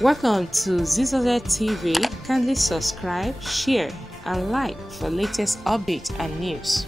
Welcome to Zizoze TV. Kindly subscribe, share, and like for latest updates and news.